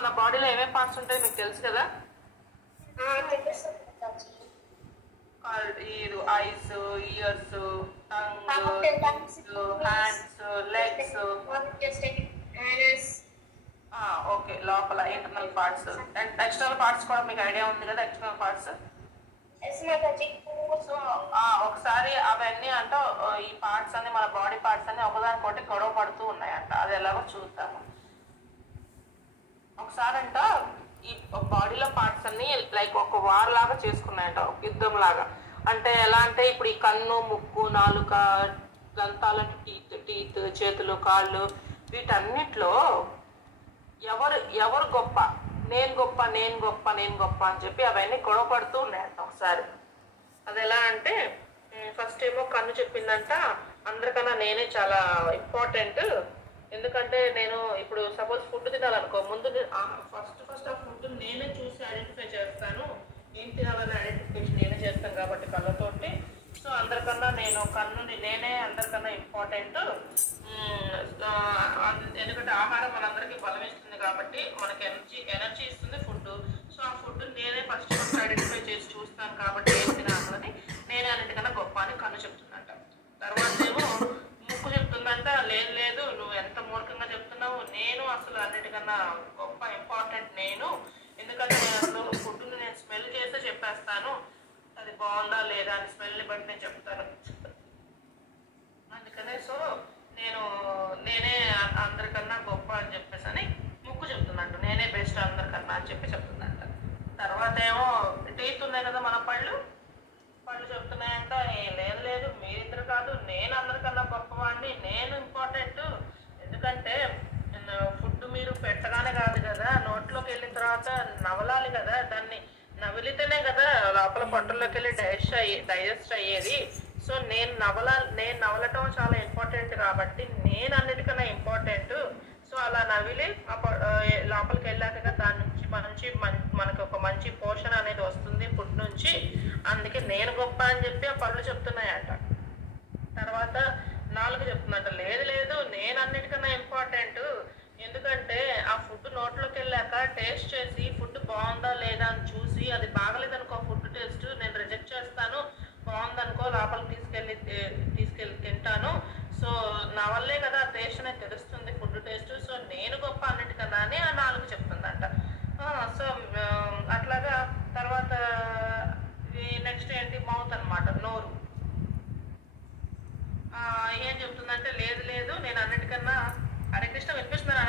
మన బాడీలో ఏమేమి పార్ట్స్ ఉంటాయి మీకు తెలుసు కదా? Eyes, ears, tongue, hands, legs. Okay, లోపల internal parts and external parts కూడా మీకు ఐడియా ఉంది కదా? External parts. సో ఒకసారి అవన్నీ అంటే ఈ పార్ట్స్ అన్ని మన బాడీ పార్ట్స్ అన్ని ఒకదానికొకటి గొడవ పడుతూ ఉన్నాయంట. అది ఎలాగో చూద్దాము. ఒకసారి అంట ఈ బాడీలో పార్ట్స్ అన్ని లైక్ ఒక వార్ లాగా చేసుకున్నాయంట, యుద్ధం లాగా. అంటే ఎలా అంటే ఇప్పుడు ఈ కన్ను, ముక్కు, నాలుక, దంతాలు, టీత్, చేతులు, కాళ్ళు, వీటన్నిటిలో ఎవరు గొప్ప, నేను గొప్ప, నేను గొప్ప, నేను గొప్ప అని చెప్పి అవన్నీ గొడవ పడుతూ ఉన్నాయంట ఒకసారి. అది ఎలా అంటే ఫస్ట్ ఏమో కన్ను చెప్పిందంట, అందరికన్నా నేనే చాలా ఇంపార్టెంట్. ఎందుకంటే నేను ఇప్పుడు సపోజ్ ఫుడ్ తినాలనుకో, ముందు ఫస్ట్ ఆ ఫుడ్ నేనే చూసి ఐడెంటిఫై చేస్తాను, ఏం తినాలని ఐడెంటిఫికేషన్ నేనే చేస్తాను కాబట్టి కళ్ళతోటి. సో అందరికన్నా నేనే అందరికన్నా ఇంపార్టెంట్. ఎందుకంటే ఆహారం మనందరికీ బలం ఇస్తుంది కాబట్టి మనకి ఎనర్జీ ఇస్తుంది ఫుడ్. సో ఆ ఫుడ్ నేనే ఫస్ట్ ఐడెంటిఫై చేసి చూస్తాను కాబట్టి ఏం తినాలని నేనే అన్నిటికన్నా గొప్ప అని కన్ను చెప్తుందంట. తర్వాత ఏమో ముక్కు చెప్తుందంట, లేదు నువ్వు ఎంత మూర్ఖంగా చెప్తున్నావు, నేను అసలు అన్నిటికన్నా గొప్ప ఇంపార్టెంట్ నేను. ఎందుకంటే నేను అసలు ఫుడ్ని నేను స్మెల్ చేస్తే చెప్పేస్తాను అది బాగుందా లేదా అని, స్మెల్ని బట్టి నేను చెప్తాను. అందుకనే సో నేనే అందరికన్నా గొప్ప అని చెప్పేసి అని ముక్కు చెప్తుందంట, నేనే బెస్ట్ అందరికన్నా అని చెప్పి చెప్తుందంట. తర్వాత ఏమో టీత్ ఉన్నాయి కదా మన పళ్ళు చెప్తున్నాయంట, లేదు మీరిద్దరు కాదు, నేను అందరికన్నా గొప్పవాడిని, నేను ఇంపార్టెంట్. ఎందుకంటే ఫుడ్ మీరు పెట్టగానే కాదు కదా, నోట్లోకి వెళ్ళిన తర్వాత నవలాలి కదా, దాన్ని నవిలితేనే కదా లోపల పొట్టల్లోకి వెళ్ళి డైజెస్ట్ అయ్యేది. సో నేను నవలటం చాలా ఇంపార్టెంట్ కాబట్టి నేను అన్నిటికన్నా ఇంపార్టెంట్. సో అలా నవిలి లోపలికి వెళ్ళాక దాని నుంచి మనకు ఒక మంచి పోషణ అనేది వస్తుంది ఫుడ్ నుంచి. అందుకే నేను గొప్ప అని చెప్పి ఆ పళ్ళు చెప్తున్నాయంట. తర్వాత నాలుగు చెప్తుందంట, లేదు నేను అన్నిటికన్నా ఇంపార్టెంట్. ఎందుకంటే ఆ ఫుడ్ నోట్లోకి వెళ్ళాక టేస్ట్ చేసి ఫుడ్ బాగుందా లేదా అని చూసి, అది బాగలేదనుకో ఫుడ్ టేస్ట్ నేను రిజెక్ట్ చేస్తాను, బాగుందనుకో లోపలికి తీసుకెళ్ళి తింటాను. సో నా వల్లే కదా టేస్ట్ అనేది తెలుస్తుంది ఫుడ్ టేస్ట్. సో నేను గొప్ప అన్నిటికన్నా అని ఆ నాలుగు చెప్తుందంట. సో అట్లాగా తర్వాత నెక్స్ట్ ఏంటి, మౌత్ అనమాట, నోరు. ఏం చెప్తుందంటే లేదు నేను అన్నిటికన్నా. హరే కృష్ణ వినిపిస్తుందా?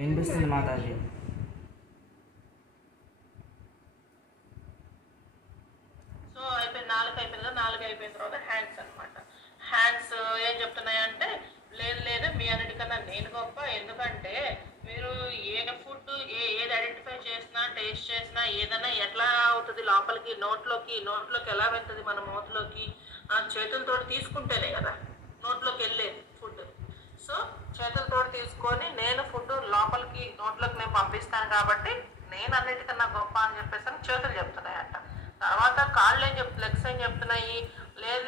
వినిపిస్తుంది మాతాజీ. సో అయిపోయింది, నాలుగు అయిపోయింది కదా. నాలుగు అయిపోయిన తర్వాత హ్యాండ్స్ అనమాట. హ్యాండ్స్ ఏం చెప్తున్నాయంటే లేదు మీ అన్నిటికన్నా నేను గొప్ప. ఎందుకంటే మీరు ఏ ఫుడ్ ఏది ఐడెంటిఫై చేసినా టేస్ట్ చేసినా ఏదైనా ఎట్లా అవుతుంది లోపలికి, నోట్లోకి ఎలా వెళ్తుంది మన మౌత్లోకి, చేతులతో తీసుకుంటేనే కదా నోట్లోకి వెళ్ళేది ఫుడ్. సో చేతులతో తీసుకొని నేను ఫుడ్ లోపలికి నోట్లోకి నేను పంపిస్తాను కాబట్టి నేను అన్నిటికన్నా గొప్ప అని చెప్పేసి అని చేతులు చెప్తున్నాయంట. తర్వాత కాళ్ళు లెగ్స్ ఏం చెప్తున్నాయి,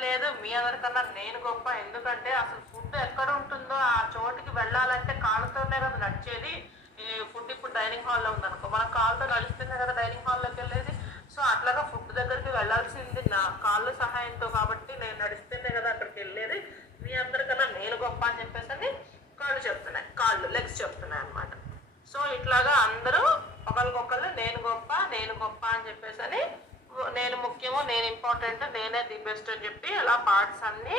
లేదు మీ అందరికన్నా నేను గొప్ప. ఎందుకంటే అసలు ఫుడ్ ఎక్కడ ఉంటుందో ఆ చోటుకి వెళ్ళాలంటే కాళ్ళతోనే కదా నడిచేది. ఫుడ్ ఇప్పుడు డైనింగ్ హాల్లో ఉందనుకో, మన కాళ్ళతో నడుస్తూనే కదా డైనింగ్ హాల్లోకి వెళ్ళేది. సో అట్లాగా ఫుడ్ దగ్గరికి వెళ్ళాల్సింది నా కాళ్ళ సహాయంతో కాబట్టి నేను నడిస్తేనే కదా అక్కడికి వెళ్ళేది. మీ అందరికన్నా నేను గొప్ప అని చెప్పేసి అని కాళ్ళు లెగ్స్ చెప్తున్నాయి అనమాట. సో ఇట్లాగా అందరూ ఒకరికొకరు నేను గొప్ప అని చెప్పేసి అని, నేను ముఖ్యము, నేను ఇంపార్టెంట్, నేనే ది బెస్ట్ అని చెప్పి అలా పార్ట్స్ అన్ని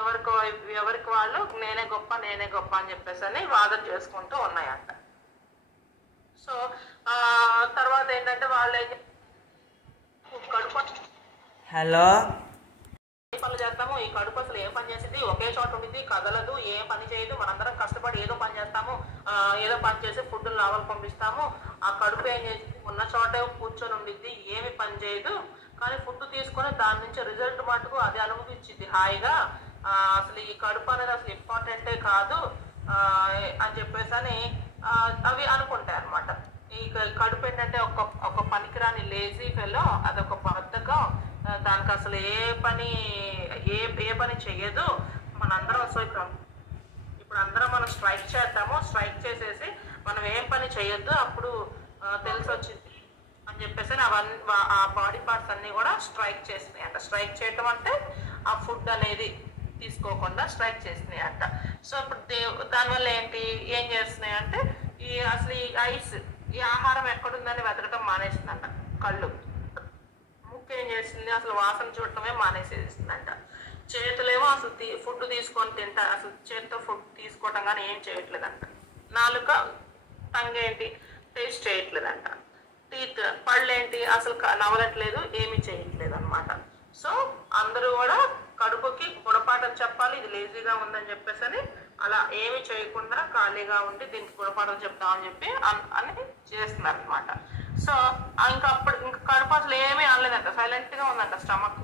ఎవరికి వాళ్ళు నేనే గొప్ప అని చెప్పేసి అని వాదన చేసుకుంటూ ఉన్నాయంట. సో తర్వాత ఏంటంటే వాళ్ళు హలో పనులు చేస్తాము. ఈ కడుపు అసలు ఏ పని చేసింది, ఒకే చోట ఉండింది, కదలదు, ఏ పని చేయదు. మనందరం కష్టపడి ఏదో పని చేస్తాము, ఏదో పని చేసి ఫుడ్ లోపలికి పంపిస్తాము. ఆ కడుపు ఏం చేసింది, ఉన్న చోటే కూర్చొని ఉండిద్ది, ఏమి పని చేయదు. కానీ ఫుడ్ తీసుకొని దాని నుంచి రిజల్ట్ మటుకు అది అనుభవించింది హాయిగా. అసలు ఈ కడుపు అనేది అసలు ఇంపార్టెంటే కాదు అని చెప్పేసి అని అవి అనుకుంటాయి అనమాట. ఈ కడుపు ఏంటంటే ఒక పనికిరాని లేజీ ఫెలో, అదొక బద్ధకం, దానికి అసలు ఏ పని చెయ్యదు. మనందరం అసలు ఇప్పుడు అందరం మనం స్ట్రైక్ చేద్దాము, స్ట్రైక్ చేసేసి చేయొద్దు, అప్పుడు తెలిసి వచ్చింది అని చెప్పేసి అవన్నీ ఆ బాడీ పార్ట్స్ అన్నీ కూడా స్ట్రైక్ చేసినాయి అంట. స్ట్రైక్ చేయటం అంటే ఆ ఫుడ్ అనేది తీసుకోకుండా స్ట్రైక్ చేసినాయి అంట. సో ఇప్పుడు దానివల్ల ఏం చేస్తున్నాయి అంటే అసలు ఈ ఐస్, ఈ ఆహారం ఎక్కడుందని వెతకటం మానేసిందంట. కళ్ళు, ముక్కు ఏం చేసింది, అసలు వాసన చూడటమే మానేసేసిందంట. చేతులేమో అసలు ఫుడ్ తీసుకొని తింటా, అసలు చేతితో ఫుడ్ తీసుకోవటం కానీ ఏం చేయట్లేదంట. నాలుక, టంగ్ టేస్ట్ చేయట్లేదంట. టీత్, పళ్ళేంటి అసలు నవలట్లేదు, ఏమీ చేయట్లేదు అనమాట. సో అందరూ కూడా కడుపుకి గుణపాఠం చెప్పాలి, ఇది లేజీగా ఉందని చెప్పేసి అలా ఏమి చేయకుండా ఖాళీగా ఉండి దీనికి గుణపాఠం చెప్తామని చెప్పి అని చేస్తున్నారు అనమాట. సో ఇంకా కడుపు అసలు ఏమీ అనలేదంట, సైలెంట్గా ఉందంట. స్టమక్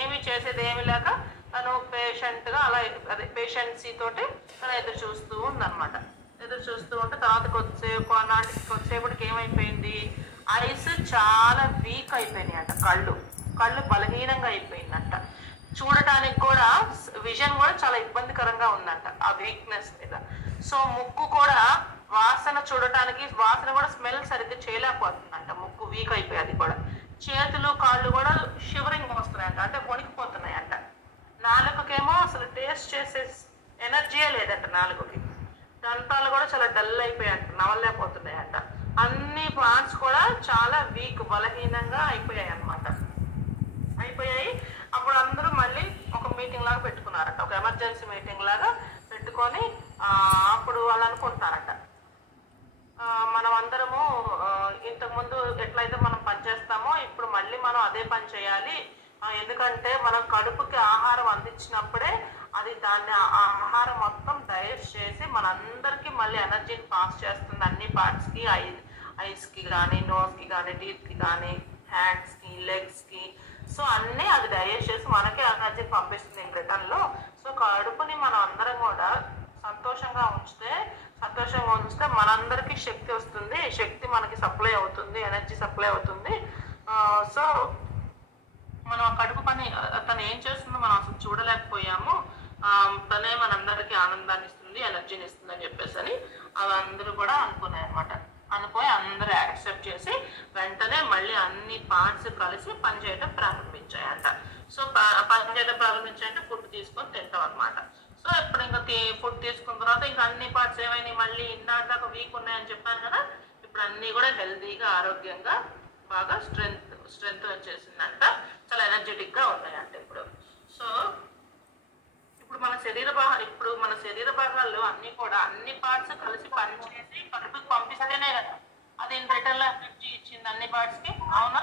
ఏమీ చేసేది ఏమీ లేక తను పేషెంట్గా అలా అదే పేషెన్సీ తోటి తను ఎదురు చూస్తూ ఉందన్నమాట. ఎదురు చూస్తూ ఉంటే తర్వాత కొద్దిసేపటికి ఏమైపోయింది, ఐస్ చాలా వీక్ అయిపోయినాయి అంట. కళ్ళు బలహీనంగా అయిపోయిందంట. చూడటానికి కూడా విజన్ కూడా చాలా ఇబ్బందికరంగా ఉందంట ఆ వీక్నెస్ మీద. సో ముక్కు కూడా వాసన చూడటానికి, వాసన కూడా స్మెల్ సరిగ్గా చేయలేకపోతుందంట, ముక్కు వీక్ అయిపోయి. అది కూడా చేతులు కాళ్ళు కూడా షివరింగ్ వస్తున్నాయంట, అంటే వణికిపోతున్నాయంట. నాలుకకేమో అసలు టేస్ట్ చేసే ఎనర్జీయే లేదంట నాలుగుకి. దంతాలు కూడా చాలా డల్ అయిపోయాయంట, నవలేకపోతున్నాయంట. అన్ని పార్ట్స్ కూడా చాలా వీక్, బలహీనంగా అయిపోయాయి అన్నమాట. అయిపోయాయి. అప్పుడు అందరూ మళ్ళీ ఒక మీటింగ్ లాగా పెట్టుకున్నారట, ఒక ఎమర్జెన్సీ మీటింగ్ లాగా పెట్టుకొని అప్పుడు వాళ్ళు అనుకుంటున్నారట, మనం అందరము ఇంతకుముందు ఎట్లయితే మనం పని చేస్తామో ఇప్పుడు మళ్ళీ మనం అదే పని చేయాలి. ఎందుకంటే మనం కడుపుకి ఆహారం అందించినప్పుడే అది దాన్ని ఆహారం మొత్తం డైజెస్ట్ చేసి మనందరికీ మళ్ళీ ఎనర్జీని పాస్ చేస్తుంది, అన్ని పార్ట్స్కి, ఐస్కి కానీ, నోస్కి కానీ, టీత్కి కానీ, హ్యాండ్స్కి, లెగ్స్కి. సో అన్నీ అది డైజెస్ట్ చేసి మనకే ఎనర్జీని పంపిస్తుంది రిటర్న్లో. సో కడుపుని మనం అందరం కూడా సంతోషంగా ఉంచితే మనందరికీ శక్తి వస్తుంది, శక్తి మనకి సప్లై అవుతుంది, ఎనర్జీ సప్లై అవుతుంది. సో మనం ఆ కడుపు పని తను ఏం చేస్తుందో మనం అసలు చూడలేకపోయాము, తనే మనందరికీ ఆనందాన్ని ఇస్తుంది, ఎనర్జీని ఇస్తుంది అని చెప్పేసి అని అవి అందరూ కూడా అనుకున్నాయి అనమాట. అనుకోని అందరూ యాక్సెప్ట్ చేసి వెంటనే మళ్ళీ అన్ని పార్ట్స్ కలిసి పనిచేయడం ప్రారంభించాయంట. సో పనిచేయడం ప్రారంభించాయంటే ఫుడ్ తీసుకొని తింటాం అనమాట. సో ఇప్పుడు ఇంకా ఫుడ్ తీసుకున్న తర్వాత ఇంకా అన్ని పార్ట్స్ ఏమైనా మళ్ళీ ఇన్నాళ్ళదాకా వీక్ ఉన్నాయని చెప్పాను కదా, ఇప్పుడు అన్నీ కూడా హెల్తీగా, ఆరోగ్యంగా, బాగా స్ట్రెంత్ వచ్చేసిందంట, చాలా ఎనర్జెటిక్గా ఉన్నాయంట ఇప్పుడు. సో ఇప్పుడు మన శరీర భాగాల్లో అన్ని కూడా అన్ని పార్ట్స్ కలిసి పనిచేసి కడుపుకి పంపిస్తేనే కదా అది రిటర్న్లో ఎనర్జీ ఇచ్చింది అన్ని పార్ట్స్కి. అవునా?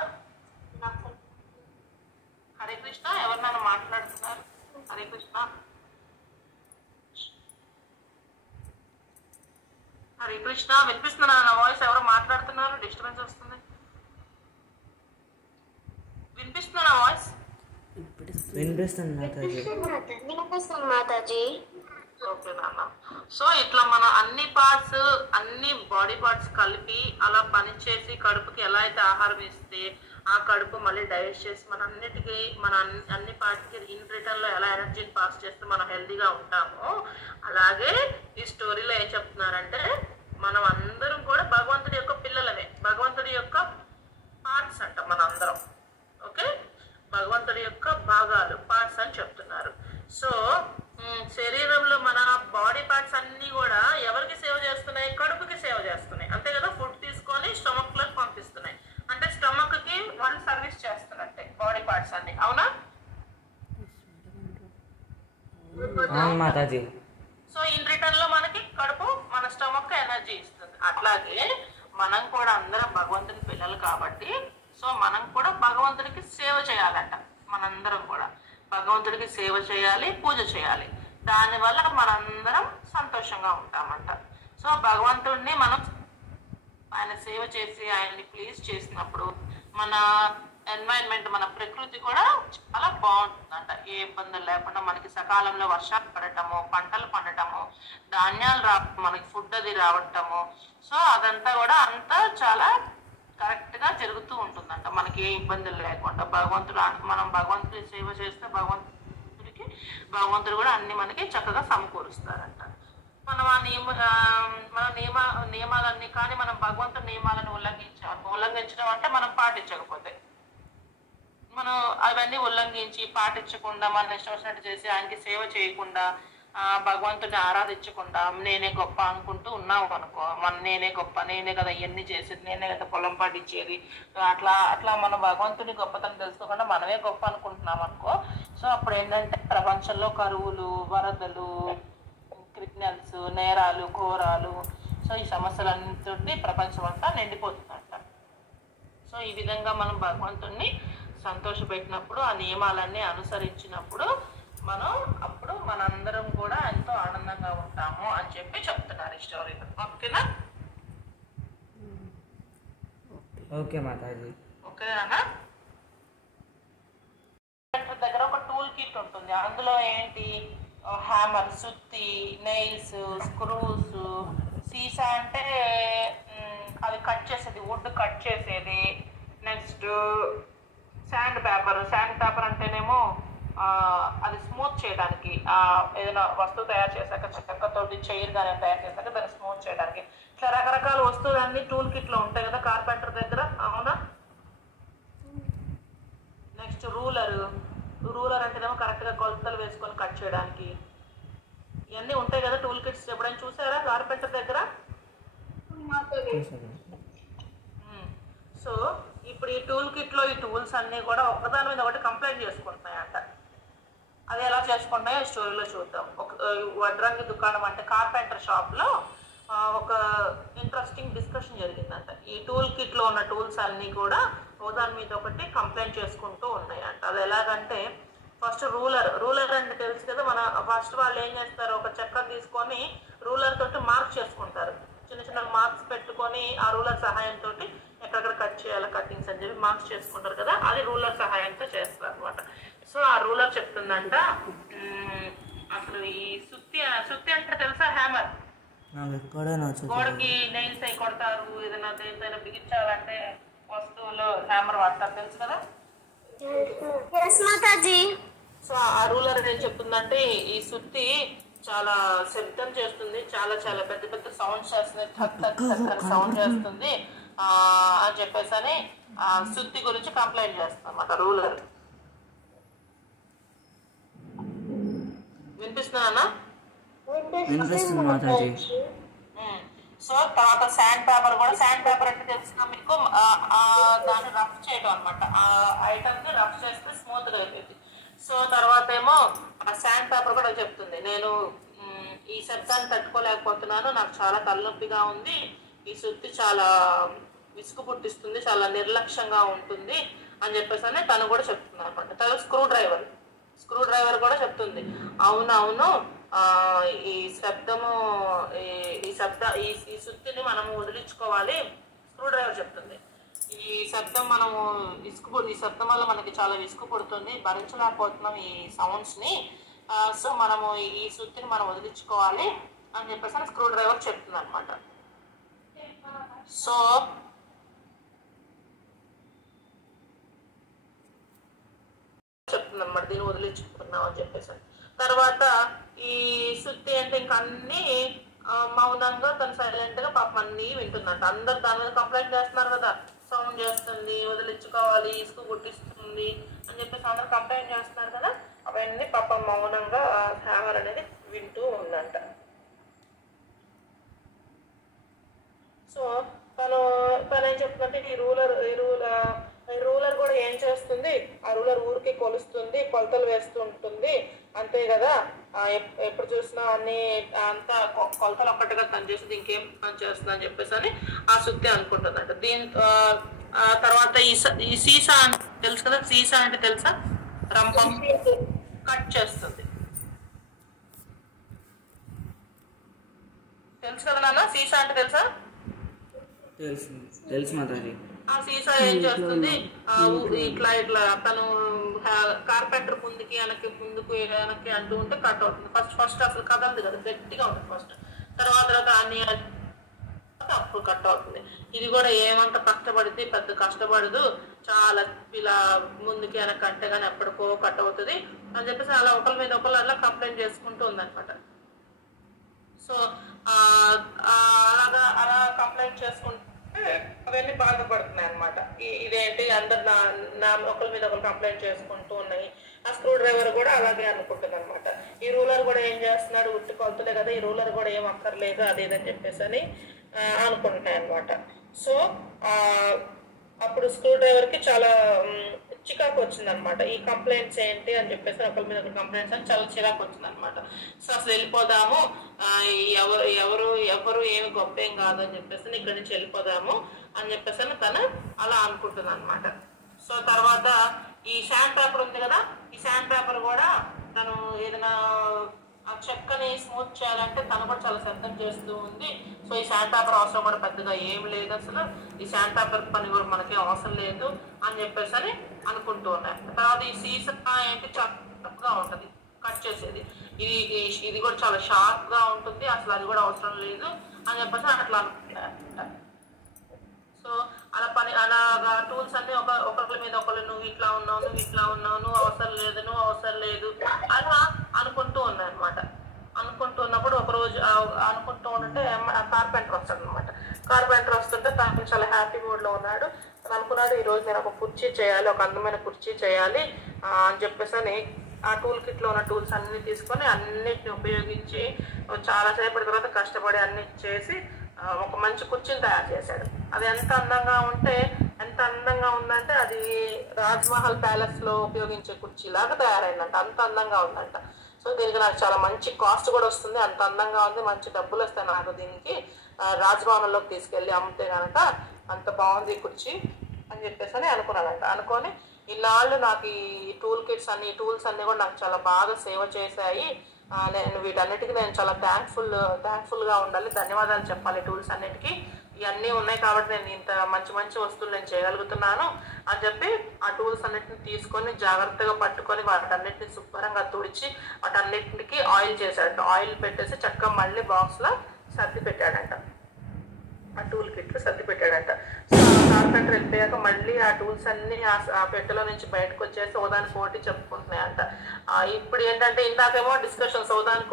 హరే కృష్ణ, ఎవరు నన్ను మాట్లాడుతున్నారు? హరే కృష్ణ, హరే కృష్ణ, వినిపిస్తున్నా నా వాయిస్? ఎవరు మాట్లాడుతున్నారు? డిస్టర్బెన్స్ వస్తుంది. వినిపిస్తున్నా నా వాయిస్? వినిపిస్తుంది మాతాజీ. ఓకే నాన్న. సో ఇట్లా మన అన్ని పార్ట్స్, అన్ని బాడీ పార్ట్స్ కలిపి అలా పనిచేసి కడుపుకి ఎలా అయితే ఆహారం ఇస్తే ఆ కడుపు మళ్ళీ డైజెస్ట్ చేసి మన అన్ని పార్ట్స్కి ఇన్ రిటర్న్లో ఎలా ఎనర్జీని పాస్ చేస్తే మనం హెల్తీగా ఉంటామో, అలాగే ఈ స్టోరీలో ఏం చెప్తున్నారంటే మనం అందరం కూడా భగవంతుడి యొక్క పిల్లలమే, భగవంతుడి యొక్క పార్ట్స్ అంట మన అందరం. ఓకే, భగవంతుడి యొక్క భాగాలు, పార్ట్స్ అని చెప్తున్నారు. సో శరీరంలో మన బాడీ పార్ట్స్ అన్నీ కూడా ఎవరికి సేవ చేస్తున్నాయి? కడుపుకి సేవ చేస్తున్నాయి, అంతే కదా. ఫుడ్ తీసుకొని స్టమక్లోకి పంపిస్తున్నాయి, అంటే స్టమక్కి వాళ్ళు సర్వీస్ చేస్తున్నట్టే బాడీ పార్ట్స్ అన్ని. అవునా? మాతాజీ. సో ఇన్ రిటర్న్లో మనకి కడుపు మన స్టమక్ ఎనర్జీ ఇస్తుంది. అట్లాగే మనం కూడా అందరం భగవంతుని పిల్లలు కాబట్టి సో మనం కూడా భగవంతుడికి సేవ చేయాలంట. మనందరం కూడా భగవంతుడికి సేవ చేయాలి, పూజ చేయాలి. దానివల్ల మనందరం సంతోషంగా ఉంటామంట. సో భగవంతుడిని మనం ఆయన సేవ చేసి ఆయన్ని ప్లీజ్ చేసినప్పుడు మన ఎన్వైరన్మెంట్, మన ప్రకృతి కూడా చాలా బాగుంటుందంట. ఏ ఇబ్బందులు లేకుండా మనకి సకాలంలో వర్షాలు పడటము, పంటలు పండటము, ధాన్యాలు మనకి ఫుడ్ అది రావటము. సో అదంతా కూడా అంతా చాలా కరెక్ట్గా జరుగుతూ ఉంటుందంట, మనకి ఏ ఇబ్బందులు లేకుండా. మనం భగవంతుడి సేవ చేస్తే భగవంతుడు కూడా అన్ని మనకి చక్కగా సమకూరుస్తారంట. మనం మన నియమాలన్నీ కానీ మనం భగవంతుని నియమాలను ఉల్లంఘించడం అంటే మనం పాటించకపోతే, మనం అవన్నీ ఉల్లంఘించి పాటించకుండా మన ఇష్టం వచ్చినట్టు చేసి ఆయనకి సేవ చేయకుండా భగవంతుని ఆరాధించకుండా నేనే గొప్ప అనుకుంటూ ఉన్నాము అనుకో, నేనే గొప్ప, నేనే కదా ఇవన్నీ చేసేది, నేనే కదా పొలం పండించేది, అట్లా అట్లా మనం భగవంతుని గొప్పతనం తెలుసుకోకుండా మనమే గొప్ప అనుకుంటున్నాం అనుకో. సో అప్పుడు ఏంటంటే ప్రపంచంలో కరువులు, వరదలు, క్రిమినల్స్, నేరాలు, ఘోరాలు, సో ఈ సమస్యలన్నింటి ప్రపంచం అంతా నిండిపోతుందంట. సో ఈ విధంగా మనం భగవంతుణ్ణి సంతోషపెట్టినప్పుడు, ఆ నియమాలన్నీ అనుసరించినప్పుడు అప్పుడు మనందరం కూడా ఎంతో ఆనందంగా ఉంటాము అని చెప్పి చెప్తున్నారు ఈ స్టోరీలో. ఓకేనా? ఓకే మాతాజీ. ఓకేనా? దగ్గర ఒక టూల్ కిట్ ఉంటుంది. అందులో ఏంటి, హ్యామర్, సుత్తి, నెయిల్స్, స్క్రూస్, సీసా అంటే అది కట్ చేసేది, వుడ్ కట్ చేసేది. నెక్స్ట్ శాండ్ పేపర్ అంటేనేమో అది స్మూత్ చేయడానికి, ఏదైనా వస్తువు తయారు చేశాక చెక్కతోటి చైర్ కానీ తయారు చేశాక దాన్ని స్మూత్ చేయడానికి, ఇట్లా రకరకాల వస్తువులన్నీ టూల్ కిట్లో ఉంటాయి కదా కార్పెంటర్ దగ్గర, అవునా? నెక్స్ట్ రూలర్ అంటేనేమో కరెక్ట్గా కొలతలు వేసుకొని కట్ చేయడానికి, ఇవన్నీ ఉంటాయి కదా టూల్ కిట్స్. ఎప్పుడైనా చూసారా కార్పెంటర్ దగ్గర? సో ఇప్పుడు ఈ టూల్ కిట్లో ఈ టూల్స్ అన్నీ కూడా ఒకదాని మీద ఒకటి కంప్లైంట్ చేసుకుంటున్నాయంట. అది ఎలా చేసుకుంటాయో స్టోరీలో చూద్దాం. వడ్రంగి దుకాణం అంటే కార్పెంటర్ షాప్లో ఒక ఇంట్రెస్టింగ్ డిస్కషన్ జరిగిందంట. ఈ టూల్ కిట్లో ఉన్న టూల్స్ అన్నీ కూడా ఒకదాని మీద ఒకటి కంప్లైంట్ చేసుకుంటూ ఉన్నాయంట. అది ఎలాగంటే, ఫస్ట్ రూలర్ అంటే తెలుసు కదా, ఫస్ట్ వాళ్ళు ఏం చేస్తారు, ఒక చక్కెర తీసుకొని రూలర్ తోటి మార్క్ చేసుకుంటారు. చిన్న చిన్న మార్క్స్ పెట్టుకొని ఆ రూలర్ సహాయంతో ఎక్కడెక్కడ కట్ చేయాలి, కటింగ్స్ అని చెప్పి మార్క్స్ చేసుకుంటారు కదా, అది రూలర్ సహాయంతో చేస్తారు అనమాట. సో ఆ రూలర్ చెప్తుందంట, అసలు ఈ సుత్తి అంటే తెలుసా, హ్యామర్. గోడకి నెయిల్స్ అయి కొడతారు, ఏదైనా బిగించాలంటే వస్తువులు హ్యామర్ వాడతారు, తెలుసు కదా. సో ఆ రూలర్ ఏం చెప్తుందంటే, ఈ సుత్తి చాలా శబ్దం చేస్తుంది, చాలా చాలా పెద్ద పెద్ద సౌండ్స్ చేస్తుంది, థక్ సౌండ్ చేస్తుంది అని చెప్పేసి అని సుత్తి గురించి కంప్లైంట్ చేస్తుంది అన్నమాట రూలర్. వినిపిస్తుందా? సో తర్వాత శాండ్ పేపర్ అంటే తెలుసుగా మీకు, దాన్ని రఫ్ చేయడం అనమాట. ఆ ఐటమ్ ని రఫ్ చేస్తే స్మూత్ గా అయిపోయింది. సో తర్వాత ఏమో ఆ శాండ్ పేపర్ కూడా చెప్తుంది, నేను ఈ శబ్దాన్ని తట్టుకోలేకపోతున్నాను, నాకు చాలా తలనొప్పిగా ఉంది, ఈ సుత్తి చాలా విసుగు పుట్టిస్తుంది, చాలా నిర్లక్ష్యంగా ఉంటుంది అని చెప్పేసి అని తను కూడా చెప్తుంది అనమాట. తర్వాత స్క్రూ డ్రైవర్ కూడా చెప్తుంది, అవును ఈ సుత్తిని మనము వదిలించుకోవాలి. స్క్రూ డ్రైవర్ చెప్తుంది, ఈ శబ్దం ఈ శబ్దం వల్ల మనకి చాలా విసుగు పుడుతుంది, భరించలేకపోతున్నాం ఈ సౌండ్స్ ని, సో మనము ఈ సుత్తిని మనం వదిలించుకోవాలి అని చెప్పేసి స్క్రూ డ్రైవర్ చెప్తుంది అనమాట. సో చెప్తుంది అనమాట, దీన్ని వదిలించుకున్నాం అని చెప్పేసి. తర్వాత ఈ సుత్తి అంటే ఇంక అన్ని మౌనంగా తను సైలెంట్ గా పాపం అన్ని వింటుందంట. అందరు దాని మీద కంప్లైంట్ చేస్తున్నారు కదా, సౌండ్ చేస్తుంది, వదిలించుకోవాలి, ఇసుకు పుట్టిస్తుంది అని చెప్పేసి అందరు కంప్లైంట్ చేస్తున్నారు కదా, అవన్నీ పాపం మౌనంగా హ్యామర్ అనేది వింటూ ఉందంట. సో తను ఏం చెప్తుందంటే, ఈ రూలర్ కూడా ఏం చేస్తుంది, ఆ రూలర్ ఊరికి కొలుస్తుంది, కొలతలు వేస్తూ ఉంటుంది, అంతే కదా, ఎప్పుడు చూసినా అంతా కొలతలు ఒక్కటిగా తను చేసింది, ఇంకేం చేస్తుంది అని చెప్పేసి అని ఆ సుత్తి అనుకుంటుందంట. తర్వాత ఈ సీసా తెలుసు కదా, సీసా అంటే తెలుసా, రంపం కట్ చేస్తుంది, తెలుసు కదా నాన్న, సీసా అంటే తెలుసా? తెలుసు మాతాజీ. ఆ సీసా ఏం చేస్తుంది, ఇట్లా తను కార్పెంటర్ ముందుకు వెనక్కి అంటూ ఉంటే కట్ అవుతుంది. ఫస్ట్ అసలు కదలదు కదా, గట్టిగా ఉంటుంది ఫస్ట్, తర్వాత అన్ని అప్పుడు కట్ అవుతుంది. ఇది కూడా ఏమంత కష్టపడితే పెద్ద కష్టపడదు, చాలా ఇలా ముందుకి వెనక్కి అంటే కానీ ఎప్పటికో కట్ అవుతుంది అని చెప్పేసి అలా ఒకరి మీద ఒకరు అలా కంప్లైంట్ చేసుకుంటూ ఉందన్నమాట. సో అలా కంప్లైంట్ చేసుకుంటే అవన్నీ బాధపడుతున్నాయి అనమాట. ఇదేంటి అందరు నా ఒకరి మీద ఒకరు కంప్లైంట్ చేసుకుంటూ ఉన్నాయి. ఆ స్క్రూ డ్రైవర్ కూడా అలాగే అనుకుంటుంది అనమాట. ఈ రూలర్ కూడా ఏం చేస్తున్నాడు, ఉట్టి కొలుతులే కదా, ఈ రూలర్ కూడా ఏం అక్కర్లేదు అదేదని చెప్పేసి అని అనుకుంటున్నాయి అనమాట. సో అప్పుడు స్క్రూ డ్రైవర్కి చాలా చికాకు వచ్చిందనమాట. ఈ కంప్లైంట్స్ ఏంటి అని చెప్పేసి ఒకరి మీద ఒక కంప్లైంట్స్ అని చాలా చిరాకు వచ్చిందనమాట. సో అసలు వెళ్ళిపోదాము, ఎవరు ఏమి గొప్ప ఏం కాదు అని చెప్పేసి ఇక్కడి నుంచి వెళ్ళిపోదాము అని చెప్పేసి తను అలా అనుకుంటుంది అనమాట. సో తర్వాత ఈ శాండ్ పేపర్ ఉంది కదా, ఈ శాండ్ పేపర్ కూడా తను ఏదైనా ఆ చెక్కని స్మూత్ చేయాలంటే తను కూడా చాలా శబ్దం చేస్తూ ఉంది. సో ఈ శాండ్ పేపర్ అవసరం కూడా పెద్దగా ఏం లేదు, అసలు ఈ శాండ్ పేపర్ పని కూడా మనకి అవసరం లేదు అని చెప్పేసి అని అనుకుంటూ ఉన్నాయి. తర్వాత ఈ సీసా ఏంటి షార్ప్గా ఉంటుంది కట్ చేసేది, ఇది కూడా చాలా షార్ప్గా ఉంటుంది, అసలు అది కూడా అవసరం లేదు అని చెప్పేసి అట్లా అనుకుంటున్నాయి. సో అలాగా టూల్స్ అన్ని ఒకరి మీద ఒకరు నువ్వు ఇట్లా ఉన్నావు నువ్వు అవసరం లేదు అలా అనుకుంటూ ఉన్నాయి అనమాట. అనుకుంటూ ఉన్నప్పుడు ఒకరోజు అనుకుంటూ ఉంటే కార్పెంటర్ వస్తాడు అనమాట. కార్పెంటర్ వస్తుంటే తను చాలా హ్యాపీ మూడ్లో ఉన్నాడు. తను అనుకున్నాడు ఈరోజు నేను ఒక కుర్చీ చేయాలి, ఒక అందమైన కుర్చీ చేయాలి అని చెప్పేసి అని ఆ టూల్ కిట్లో ఉన్న టూల్స్ అన్ని తీసుకొని అన్నిటిని ఉపయోగించి చాలాసేపటి తర్వాత కష్టపడి అన్ని చేసి ఒక మంచి కుర్చీని తయారు చేశాడు. అది ఎంత అందంగా ఉందంటే అది రాజ్మహల్ ప్యాలెస్లో ఉపయోగించే కుర్చీలాగా తయారైందంట, అంత అందంగా ఉందంట. సో దీనికి నాకు చాలా మంచి కాస్ట్ కూడా వస్తుంది, అంత అందంగా ఉంది, మంచి డబ్బులు వస్తాయి నాకు దీనికి, రాజ్భవన్లోకి తీసుకెళ్ళి అమ్మితే కనుక అంత బాగుంది ఈ కుర్చీ అని చెప్పేసి అని అనుకున్నానంట. అనుకొని ఇన్నాళ్ళు నాకు ఈ టూల్స్ అన్నీ కూడా నాకు చాలా బాగా సేవ చేశాయి, నేను వీటన్నిటికీ నేను చాలా థ్యాంక్ఫుల్గా ఉండాలి, ధన్యవాదాలు చెప్పాలి టూల్స్ అన్నిటికీ, ఇవన్నీ ఉన్నాయి కాబట్టి నేను ఇంత మంచి వస్తువులు నేను చేయగలుగుతున్నాను అని చెప్పి ఆ టూల్స్ అన్నిటిని తీసుకొని జాగ్రత్తగా పట్టుకొని వాటన్నిటిని శుభ్రంగా తుడిచి వాటన్నిటికి ఆయిల్ చేశాడంట. ఆయిల్ పెట్టేసి చక్కగా మళ్ళీ బాక్స్లో సర్ది పెట్టాడంట, ఆ టూల్ కిట్లు సర్ది పెట్టాడంట. సో కార్పెంటర్ వెళ్ళిపోయాక మళ్ళీ ఆ టూల్స్ అన్ని ఆ పెట్టెలో నుంచి బయటకు వచ్చేసి ఒకదానికి ఒకటి చెప్పుకుంటున్నాయంట. ఇప్పుడు ఏంటంటే ఇందాకేమో డిస్కషన్స్ ఒకదాని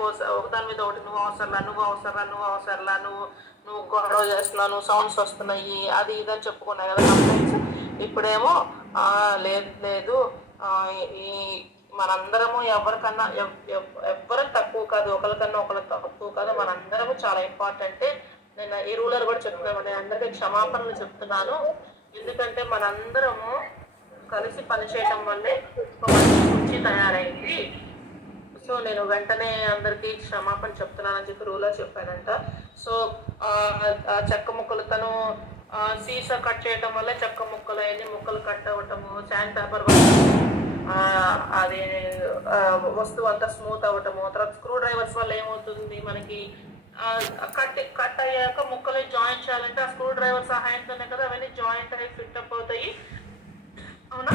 మీద ఒకటి నువ్వు అవసరంలా నువ్వు గొడవ చేస్తున్నావు, నువ్వు సౌండ్స్ వస్తున్నాయి, అది ఇదని చెప్పుకున్నాయి కదా కంప్లైంట్స్. ఇప్పుడేమో లేదు ఈ మనందరము ఎవరు తక్కువ కాదు, ఒకరికన్నా ఒకరు తక్కువ కాదు, మనందరము చాలా ఇంపార్టెంటే. నేను ఈ రూలర్ కూడా చెప్తున్నాను, నేను అందరికీ క్షమాపణలు చెప్తున్నాను, ఎందుకంటే మనందరము కలిసి పనిచేయటం వల్లే ఒక మంచి కుర్చీ తయారైంది. సో నేను వెంటనే అందరికీ క్షమాపణ చెప్తున్నానని చెప్పి రూలర్ చెప్పాడంట. సో చెక్క ముక్కలు తను సీసా కట్ చేయటం వల్ల చెక్క ముక్కలు ముక్కలు కట్ అవ్వటము, శాండ్ పేపర్ అది వస్తువు అంతా స్మూత్ అవ్వటము, తర్వాత స్క్రూ డ్రైవర్స్ వల్ల ఏమవుతుంది మనకి కట్ అయ్యాక ముక్కలు జాయింట్ చేయాలంటే ఆ స్క్రూ డ్రైవర్ సహాయంతోనే కదా అవన్నీ జాయింట్ అయ్యి ఫిట్ అప్ అవుతాయి, అవునా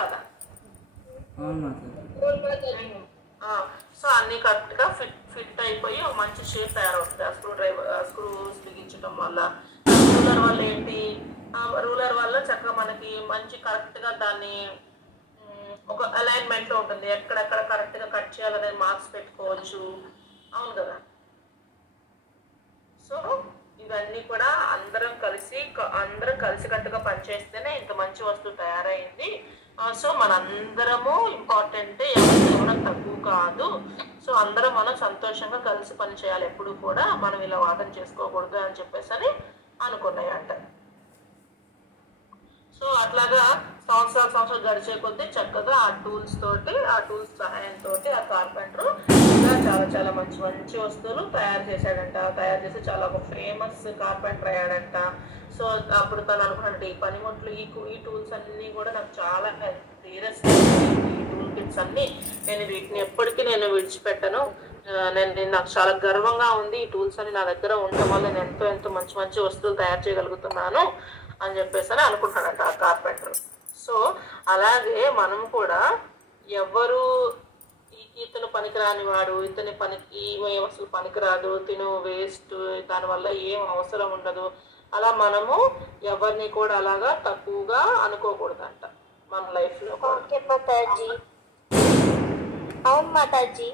కదా? సో అన్ని కరెక్ట్గా ఫిట్ అయిపోయి ఒక మంచి షేప్ తయారవుతుంది ఆ స్క్రూస్ బిగించడం వల్ల. రూలర్ వల్ల చక్కగా మనకి మంచి కరెక్ట్గా దాన్ని ఒక అలైన్మెంట్లో ఉంటుంది, ఎక్కడెక్కడ కరెక్ట్గా కట్ చేయాలనేది మార్క్స్ పెట్టుకోవచ్చు, అవును కదా? సో ఇవన్నీ కూడా అందరం కలిసికట్టుగా పనిచేస్తేనే ఇంత మంచి వస్తువు తయారైంది. సో మనందరము ఇంపార్టెంటే, ఎవరం తక్కువ కాదు. సో అందరం మనం సంతోషంగా కలిసి పని చేయాలి, ఎప్పుడు కూడా మనం ఇలా వాదన చేసుకోకూడదు అని చెప్పేసి అని అనుకున్నాయంట. సో అట్లాగా సంవత్సరాలు గడిచే కొద్దీ చక్కగా ఆ టూల్స్ సహాయంతో ఆ కార్పెంటర్ ఇంకా చాలా మంచి వస్తువులు తయారు చేసి చాలా ఒక ఫేమస్ కార్పెంటర్ అయ్యాడంట. సో అప్పుడు తను అనుకున్నాడు ఈ పనిముట్లు ఈ టూల్స్ అన్నీ కూడా నాకు చాలా డీరెస్ట్, ఈ టూల్ కిట్స్ అన్నీ వీటిని ఎప్పటికీ నేను విడిచిపెట్టను, నాకు చాలా గర్వంగా ఉంది ఈ టూల్స్ అన్ని నా దగ్గర ఉండటం వల్ల నేను ఎంతో మంచి వస్తువులు తయారు చేయగలుగుతున్నాను అని చెప్పేసి అని అనుకుంటాడంట ఆ కార్పెంటర్. సో అలాగే మనం కూడా ఎవరు ఇతను పనికిరాని వాడు, ఇతని పనికి అసలు పనికిరాదు, తిను వేస్ట్, దానివల్ల ఏం అవసరం ఉండదు, అలా మనము ఎవరిని కూడా అలాగా తక్కువగా అనుకోకూడదంట మన లైఫ్లో. అవును మాతాజీ.